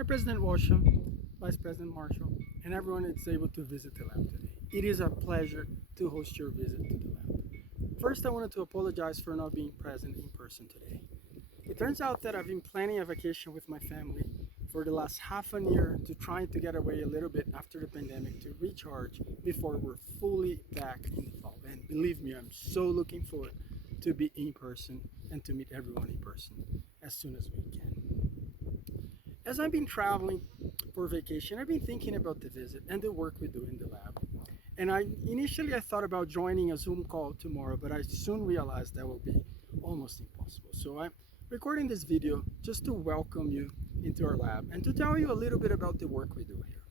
Hi, President Washam, Vice President Marshall, and everyone that's able to visit the lab today. It is a pleasure to host your visit to the lab. First, I wanted to apologize for not being present in person today. It turns out that I've been planning a vacation with my family for the last half a year to try to get away a little bit after the pandemic to recharge before we're fully back in the fall. And believe me, I'm so looking forward to be in person and to meet everyone in person as soon as we can. As I've been traveling for vacation, I've been thinking about the visit and the work we do in the lab. And initially I thought about joining a Zoom call tomorrow, but I soon realized that will be almost impossible. So I'm recording this video just to welcome you into our lab and to tell you a little bit about the work we do here.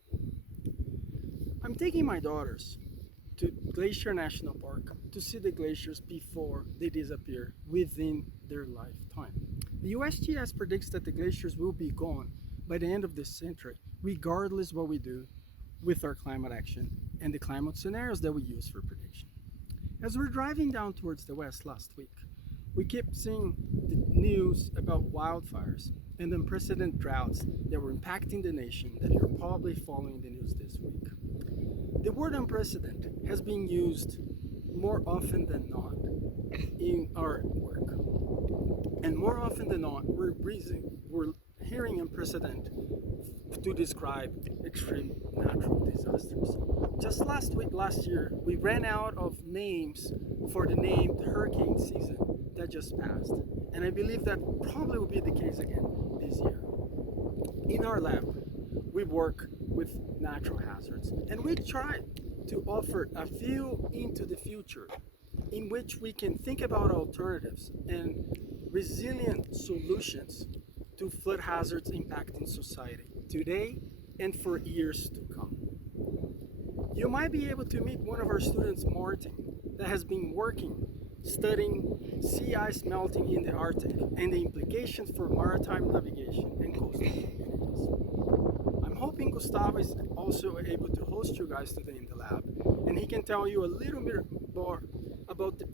I'm taking my daughters to Glacier National Park to see the glaciers before they disappear within their lifetime. The USGS predicts that the glaciers will be gone by the end of this century, regardless what we do with our climate action and the climate scenarios that we use for prediction. As we're driving down towards the west last week, we kept seeing the news about wildfires and unprecedented droughts that were impacting the nation that you're probably following the news this week. The word unprecedented has been used more often than not in our work. And more often than not, we're hearing unprecedented to describe extreme natural disasters. Just last year, we ran out of names for the named hurricane season that just passed. And I believe that probably will be the case again this year. In our lab, we work with natural hazards and we try to offer a view into the future in which we can think about alternatives and resilient solutions to flood hazards impacting society today and for years to come. You might be able to meet one of our students, Martin, that has been studying sea ice melting in the Arctic and the implications for maritime navigation and coastal communities. I'm hoping Gustavo is also able to host you guys today in the lab, and he can tell you a little bit more about the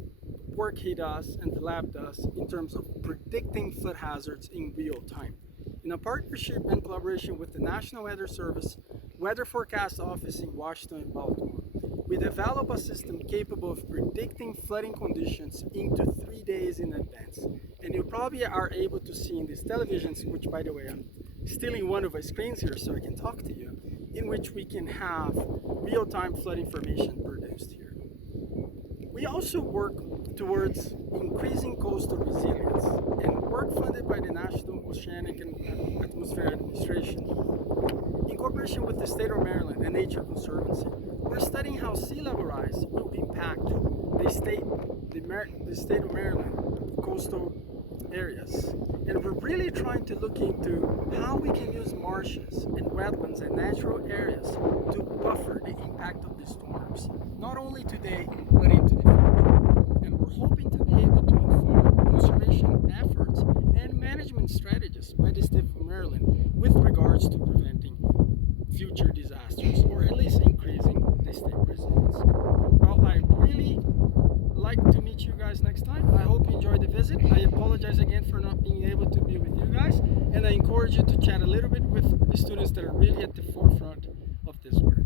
work he does and the lab does in terms of predicting flood hazards in real time. In a partnership and collaboration with the National Weather Service Weather Forecast Office in Washington and Baltimore, we develop a system capable of predicting flooding conditions into 3 days in advance. And you probably are able to see in these televisions, which by the way, I'm stealing one of my screens here so I can talk to you, in which we can have real-time flood information produced here. We also work towards increasing coastal resilience, and work funded by the National Oceanic and Atmospheric Administration, in cooperation with the State of Maryland and Nature Conservancy, we're studying how sea level rise will impact the state of Maryland coastal areas. And we're really trying to look into how we can use marshes and wetlands and natural areas to buffer the impact of the storms, not only today, but into the future. And we're hoping to be able to inform conservation efforts and management strategies by the state of Maryland with regards to preventing future disasters, or at least increasing the state resilience. Well, I really like to meet you guys next time. I hope you enjoyed the visit. I apologize again for not being able to be with you guys, and I encourage you to chat a little bit with the students that are really at the forefront of this work.